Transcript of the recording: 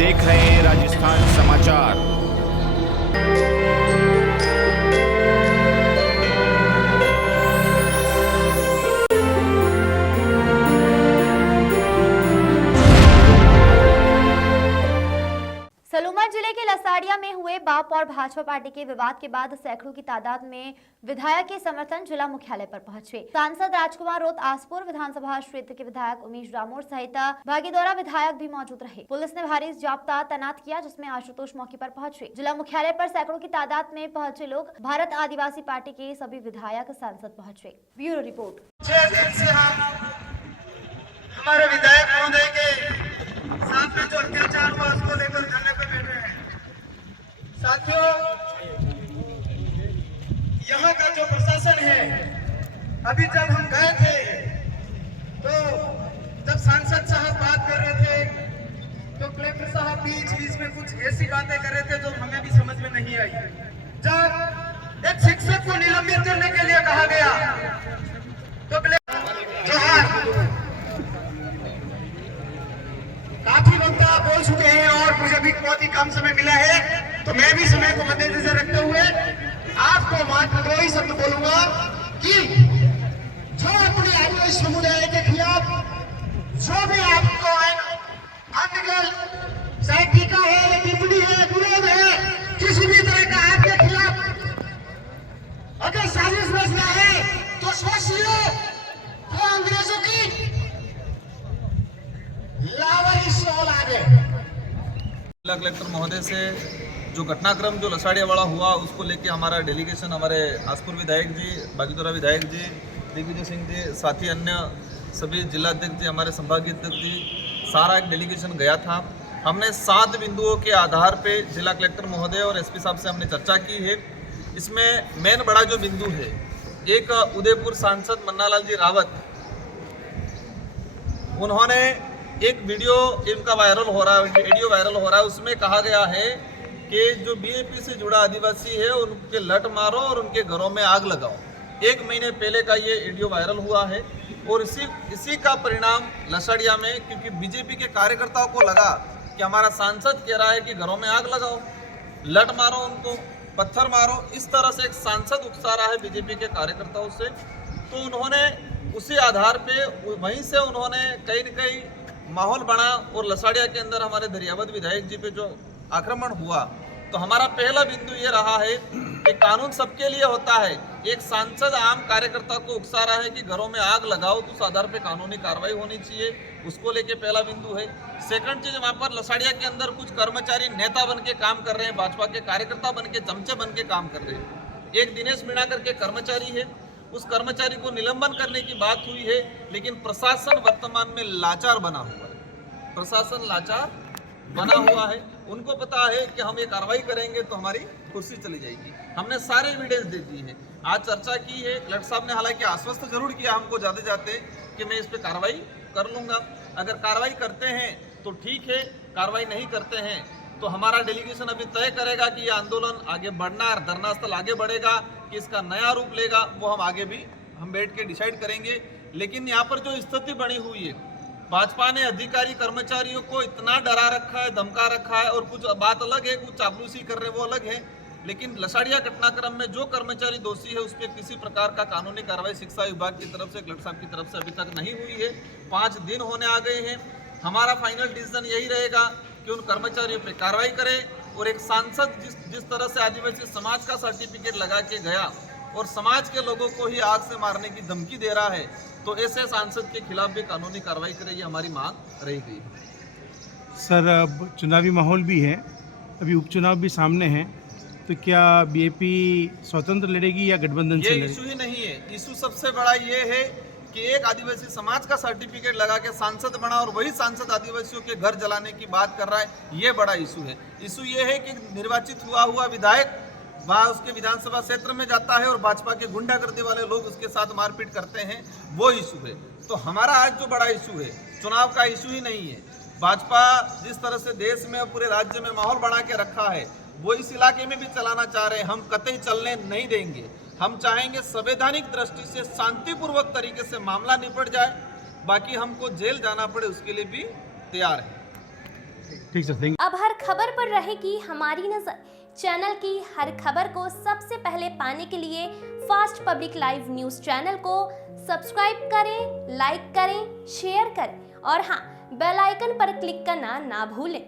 देख रहे हैं राजस्थान समाचार। सलूमा जिले के लसाड़िया में हुए बाप और भाजपा पार्टी के विवाद के बाद सैकड़ों की तादाद में विधायक के समर्थन जिला मुख्यालय पर पहुंचे। सांसद राजकुमार रोत, आसपुर विधानसभा क्षेत्र के विधायक उमेश रामोर सहित भागीदौरा विधायक भी मौजूद रहे। पुलिस ने भारी जाब्ता तैनात किया, जिसमें आशुतोष मौके पर पहुंचे। जिला मुख्यालय पर सैकड़ों की तादाद में पहुंचे लोग। भारत आदिवासी पार्टी के सभी विधायक, सांसद पहुंचे। Bureau report. 6 दिन से हम हमारे विधायक महोदय के साथ में जो अत्याचार हुआ उसको लेकर धरने पे बैठे हैं। साथियों, यहाँ का जो प्रशासन है, अभी जब हम गए थे तो जब सांसद साहब बात कर रहे थे तो कलेक्टर साहब बीच में कुछ ऐसी बातें कर रहे थे जो हमें भी समझ में नहीं आई। जब एक शिक्षक को निलंबित करने के लिए कहा गया तो काफी वक्त आप बोल चुके हैं और मुझे भी बहुत ही कम समय मिला है, तो मैं भी समय को मद्देनजर रखते हुए आपको मात्र 2 ही शब्द बोलूंगा कि जो अपने आदिवासी समुदाय के खिलाफ जो भी आपको आर्टिकल चाहे टीका है या टिप्पणी है, विरोध है, किसी भी तरह का आपके खिलाफ अगर साजिश रचना है तो सोच लो वो अंग्रेजों की जिला कलेक्टर महोदय से जो घटनाक्रम जो लसाड़िया वाला हुआ उसको लेके हमारा डेलीगेशन हमारे आसपुर विधायक जी, भागीदौरा विधायक जी, दिग्विजय सिंह जी, साथी अन्य सभी जिला अध्यक्ष जी, हमारे संभागीय अध्यक्ष जी, सारा एक डेलीगेशन गया था। हमने 7 बिंदुओं के आधार पे जिला कलेक्टर महोदय और एसपी साहब से हमने चर्चा की है। इसमें मेन बड़ा जो बिंदु है, एक उदयपुर सांसद मन्नालाल जी रावत, उन्होंने एक वीडियो इनका वायरल हो रहा है, वीडियो वायरल हो रहा है, उसमें कहा गया है कि जो बीजेपी से जुड़ा आदिवासी है उनके लट मारो और उनके घरों में आग लगाओ। 1 महीने पहले का ये वीडियो वायरल हुआ है और इसी का परिणाम लसाड़िया में, क्योंकि बीजेपी के कार्यकर्ताओं को लगा कि हमारा सांसद कह रहा है कि घरों में आग लगाओ, लट मारो, उनको पत्थर मारो, इस तरह से एक सांसद उकसा रहा है बीजेपी के कार्यकर्ताओं से। तो उन्होंने उसी आधार पे वहीं से उन्होंने कहीं न कहीं माहौल बना और लसाड़िया के अंदर हमारे दरियावद विधायक जी पे जो आक्रमण हुआ, तो हमारा पहला बिंदु ये रहा है कि कानून सबके लिए होता है। एक सांसद आम कार्यकर्ता को उकसा रहा है कि घरों में आग लगाओ, तो उस आधार पे कानूनी कार्रवाई होनी चाहिए, उसको लेके पहला बिंदु है। सेकंड चीज, वहाँ पर लसाड़िया के अंदर कुछ कर्मचारी नेता बन के काम कर रहे हैं, भाजपा के कार्यकर्ता बन के, चमचे बन के काम कर रहे हैं। एक दिनेश मीणा करके कर्मचारी है, उस कर्मचारी को निलंबन करने की बात हुई है, लेकिन प्रशासन वर्तमान में लाचार बना हुआ है। प्रशासन लाचार बना हुआ है, उनको पता है कि हम ये कार्रवाई करेंगे तो हमारी कुर्सी चली जाएगी। हमने सारे एविडेंस दे दिए हैं, आज चर्चा की है। कलेक्टर साहब ने हालांकि आश्वस्त जरूर किया हमको जाते जाते कि मैं इस पर कार्रवाई कर लूंगा। अगर कार्रवाई करते हैं तो ठीक है, कार्रवाई नहीं करते हैं तो हमारा डेलीगेशन अभी तय करेगा कि ये आंदोलन आगे बढ़ना और धरना स्थल आगे बढ़ेगा कि इसका नया रूप लेगा, वो हम आगे भी हम बैठ के डिसाइड करेंगे। लेकिन यहाँ पर जो स्थिति बनी हुई है, भाजपा ने अधिकारी कर्मचारियों को इतना डरा रखा है, धमका रखा है, और कुछ बात अलग है, कुछ चापलूसी कर रहे हैं वो अलग है, लेकिन लसाड़िया घटनाक्रम में जो कर्मचारी दोषी है उस पर किसी प्रकार का कानूनी कार्रवाई शिक्षा विभाग की तरफ से, कलेक्टर साहब की तरफ से अभी तक नहीं हुई है। 5 दिन होने आ गए हैं। हमारा फाइनल डिसीजन यही रहेगा कि उन कर्मचारियों पर कार्रवाई करें। और एक सांसद जिस तरह से आदिवासी समाज का सर्टिफिकेट लगा के गया और समाज के लोगों को ही आग से मारने की धमकी दे रहा है, तो ऐसे सांसद के खिलाफ भी कानूनी कार्रवाई करे, ये हमारी मांग रही गई है। सर, अब चुनावी माहौल भी है, अभी उपचुनाव भी सामने है, तो क्या बीजेपी स्वतंत्र लड़ेगी या गठबंधन से लड़ेगी? इशू ही नहीं है। इशू सबसे बड़ा ये है कि एक आदिवासी समाज का सर्टिफिकेट लगा के सांसद बना और वही सांसद आदिवासियों के घर जलाने की बात कर रहा है, ये बड़ा इशू है। इशू ये है कि निर्वाचित हुआ विधायक वहाँ उसके विधानसभा क्षेत्र में जाता है और भाजपा के गुंडागर्दी वाले लोग उसके साथ मारपीट करते हैं, वो इशू है। तो हमारा आज जो बड़ा इशू है, चुनाव का इशू ही नहीं है। भाजपा जिस तरह से देश में और पूरे राज्य में माहौल बना के रखा है, वो इस इलाके में भी चलाना चाह रहे हैं। हम कतई चलने नहीं देंगे। हम चाहेंगे संवैधानिक दृष्टि से शांतिपूर्वक तरीके से मामला निपट जाए, बाकी हमको जेल जाना पड़े उसके लिए भी तैयार है। ठीक सर, थैंक अब हर खबर पर रहेगी हमारी नजर। चैनल की हर खबर को सबसे पहले पाने के लिए fast public live news channel को सब्सक्राइब करें, लाइक करें, शेयर करें और हाँ, बेल आइकन पर क्लिक करना ना भूलें।